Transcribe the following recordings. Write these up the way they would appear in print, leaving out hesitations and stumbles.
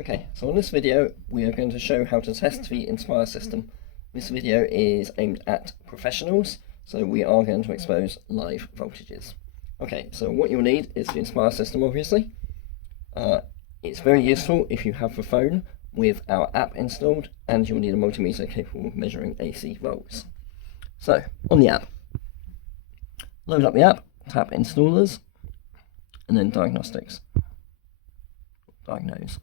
Okay, so in this video we are going to show how to test the Inspire system. This video is aimed at professionals, so we are going to expose live voltages. Okay, so what you'll need is the Inspire system, obviously. It's very useful if you have the phone with our app installed, and you'll need a multimeter capable of measuring AC volts. So, on the app, load up the app, tap Installers, and then Diagnostics. Diagnose.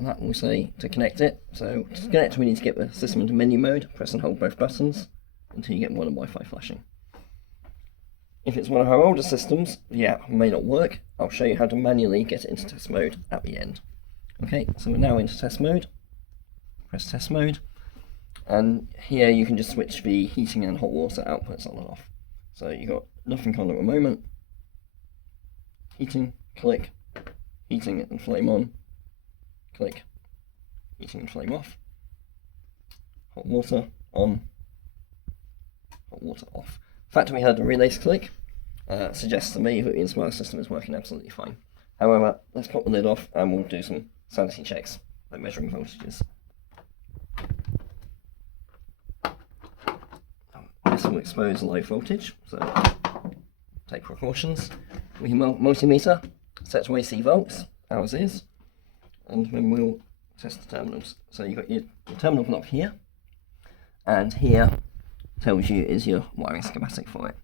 That will say to connect it. So to connect, we need to get the system into menu mode, press and hold both buttons until you get modern Wi-Fi flashing. If it's one of our older systems, the app may not work. I'll show you how to manually get it into test mode at the end. Okay, so we're now into test mode. Press test mode, and here you can just switch the heating and hot water outputs on and off. So you've got nothing on at the moment. Heating, click, heating and flame on, click, heating and flame off, hot water on, hot water off. The fact that we heard the relays click suggests to me that the Inspire system is working absolutely fine. However, let's pop the lid off and we'll do some sanity checks, like measuring voltages. This will expose live voltage, so take precautions. We can multimeter, set to AC volts, ours is, and then we'll test the terminals. So you've got your terminal block here, and here tells you is your wiring schematic for it.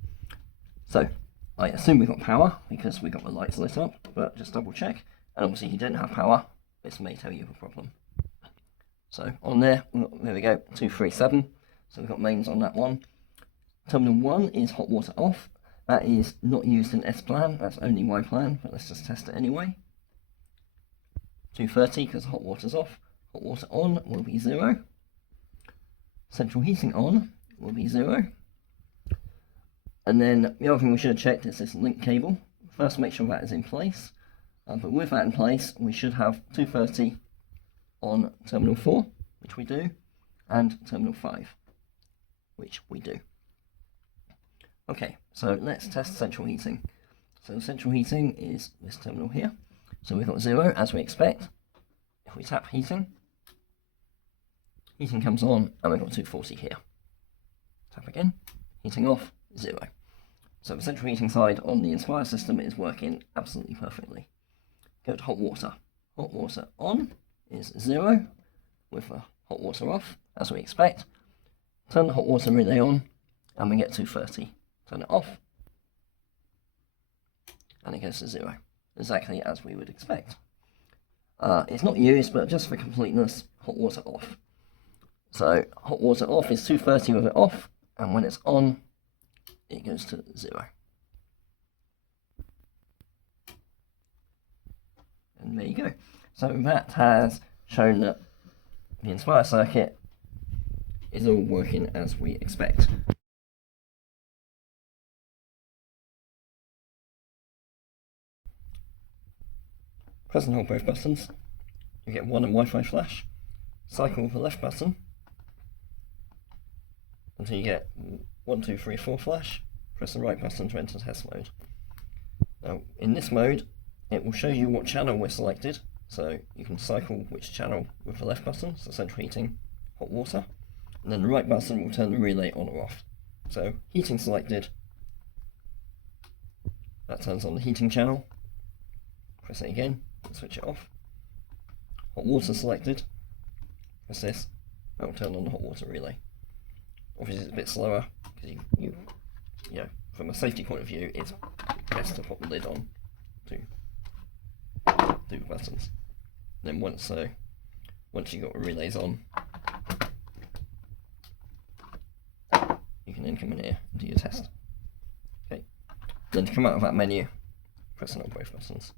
So I assume we've got power because we've got the lights lit up, but just double check. And obviously if you don't have power, this may tell you the problem. So on there we go, 237. So we've got mains on that one. Terminal 1 is hot water off. That is not used in S-plan, that's only Y-plan, but let's just test it anyway. 230 because hot water's off. Hot water on will be 0. Central heating on will be 0. And then the other thing we should have checked is this link cable. First make sure that is in place. But with that in place, we should have 230 on terminal 4, which we do, and terminal 5, which we do. Okay, so let's test central heating. So central heating is this terminal here. So we've got 0 as we expect. If we tap heating, heating comes on and we've got 240 here. Tap again, heating off, 0. So the central heating side on the Inspire system is working absolutely perfectly. Go to hot water. Hot water on is 0 with the hot water off as we expect. Turn the hot water relay on and we get 230. Turn it off, and it goes to 0, exactly as we would expect. It's not used, but just for completeness, hot water off. So hot water off is 230 with it off, and when it's on, it goes to 0. And there you go. So that has shown that the Inspire circuit is all working as we expect. Press and hold both buttons, you get one Wi-Fi flash. Cycle the left button until you get 1, 2, 3, 4 flash. Press the right button to enter test mode. Now in this mode, it will show you what channel we're selected, so you can cycle which channel with the left button, so central heating, hot water, and then the right button will turn the relay on or off. So heating selected, that turns on the heating channel. Press it again, switch it off. Hot water selected, press this, that will turn on the hot water relay. Obviously it's a bit slower, because you know, from a safety point of view, it's best to pop the lid on to do the buttons. Then once you've got the relays on, you can then come in here and do your test. Okay. Then to come out of that menu, press and hold both buttons.